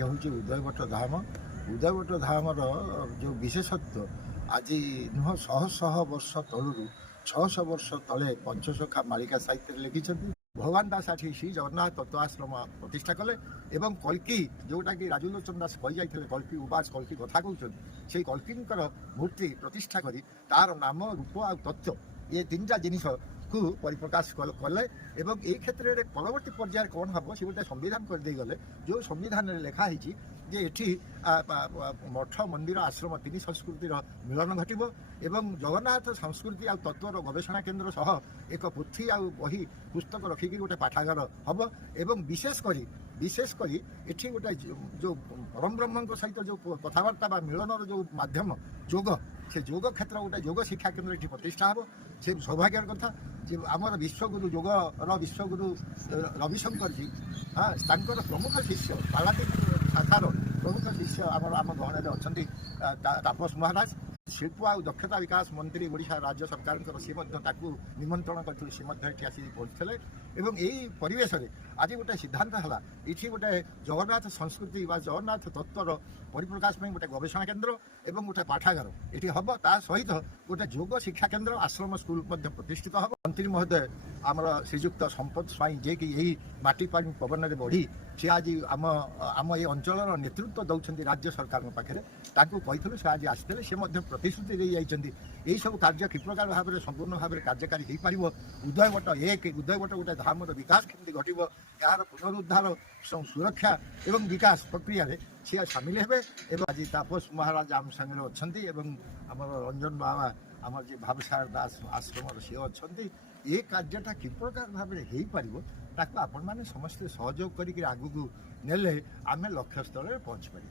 ये हूँ उदयवट धाम। उदयवट धामर जो विशेषत्व आज नुह शह शह वर्ष तलू 600 वर्ष तले पंचसखा मालिका साहित्य लिखिं भगवान दास आठ श्री जगन्नाथ तत्व आश्रम प्रतिष्ठा कले एवं कल्कि जोटा कि राजलोचन दास कही जाते कल्कि उबास कल्कि कथा कहते से कल्किंकर मूर्ति प्रतिष्ठा करी तार नाम रूप आ तत्व ये तीनटा जिनिस को परिप्रकाश कले एवं ये क्षेत्र में परवर्ती पर्यायर कौन हम से गोटे संविधान करदे गले जो संविधान लिखाही जे एठी मठ मंदिर आश्रम तीन संस्कृतिर मिलन घटव एवं जगन्नाथ संस्कृति आ तत्वर गवेषणा केन्द्र सह एक पोथी आ बही पुस्तक रखिकी गोटे पाठागार हम एवं विशेष करी एठी गोटे जो परम ब्रह्म सहित जो कथबार्ता बा मिलनर जो माध्यम योग से योग क्षेत्र गोटे योग शिक्षा केन्द्र ये प्रतिष्ठा हम से सौभाग्यर कथा जे आमर विश्वगुरु योगर विश्वगुरु रविशंकर जी हाँ प्रमुख शिष्य पालादीप शाखार प्रमुख शिष्य आम गहन अच्छा तापस महाराज शिल्प आ दक्षता विकास मंत्री ओडिशा राज्य सरकार सी निमंत्रण करते सी आसी पहुँचते एवं यही परिवेश में आज गोटे सिद्धांत है ये गोटे जगन्नाथ संस्कृति व जगन्नाथ तत्वर परिप्रकाश में गोटे गवेषणा केन्द्र एवं गोटे पाठागार ये हम ता सहित गोटे योग शिक्षा केन्द्र आश्रम स्कूल प्रतिष्ठित हम मंत्री महोदय आमर श्रीजुक्त संपद स्वाई जे कि यही माटी पानी पवन में बढ़ी सी आज आम आम ये अंचल नेतृत्व दौरान राज्य सरकार पाखे कही से आज आसते से प्रतिश्रुति दे जाइए यही सब कार्य कि प्रकार भाव में संपूर्ण भाव में कार्यकारी हो पार उदयवट उदयवट गोटे धाम विकास केमती घटव यार पुनरुद्धार सुरक्षा एवं विकास प्रक्रिया सी सामिल हे आज तापस महाराज आम संगे अच्छा आम रंजन बाबा आम जी भावसार दास आश्रम सी अच्छा ये कार्यटा कि प्रकार भाव में हो पार आपण मैंने समस्ते सहयोग करके आगू नेले आम लक्ष्य स्थल पहुँच पार।